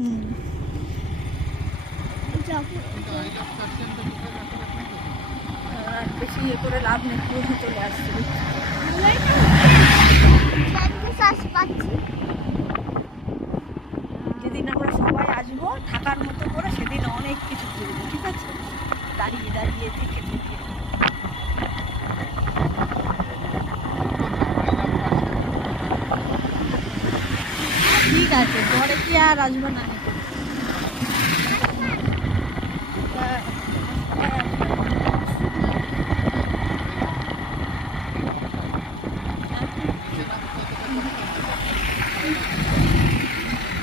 আর বেশি ইয়ে করে লাভ নেই, পুরো চলে আসছে। যেদিন আমরা সবাই আসবো থাকার মতো করে সেদিন অনেক কিছু করবো, ঠিক আছে? দাঁড়িয়ে দাঁড়িয়ে থেকে থেকে ঠিক আছে, পরে কি আর আসবো না?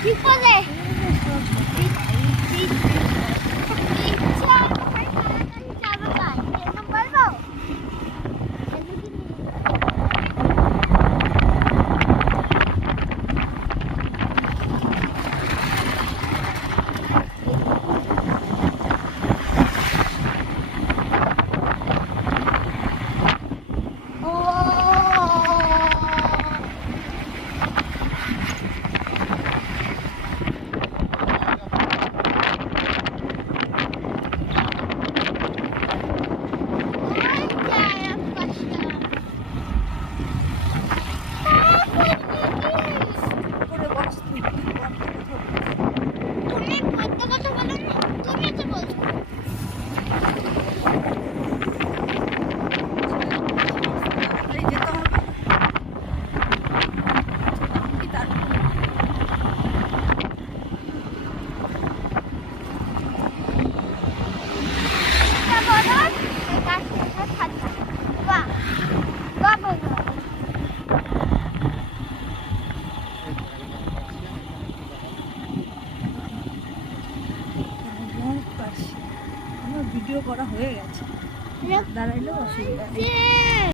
কি করে ভিডিও করা হয়ে গেছে, দাঁড়াইলেও অসুবিধা নেই।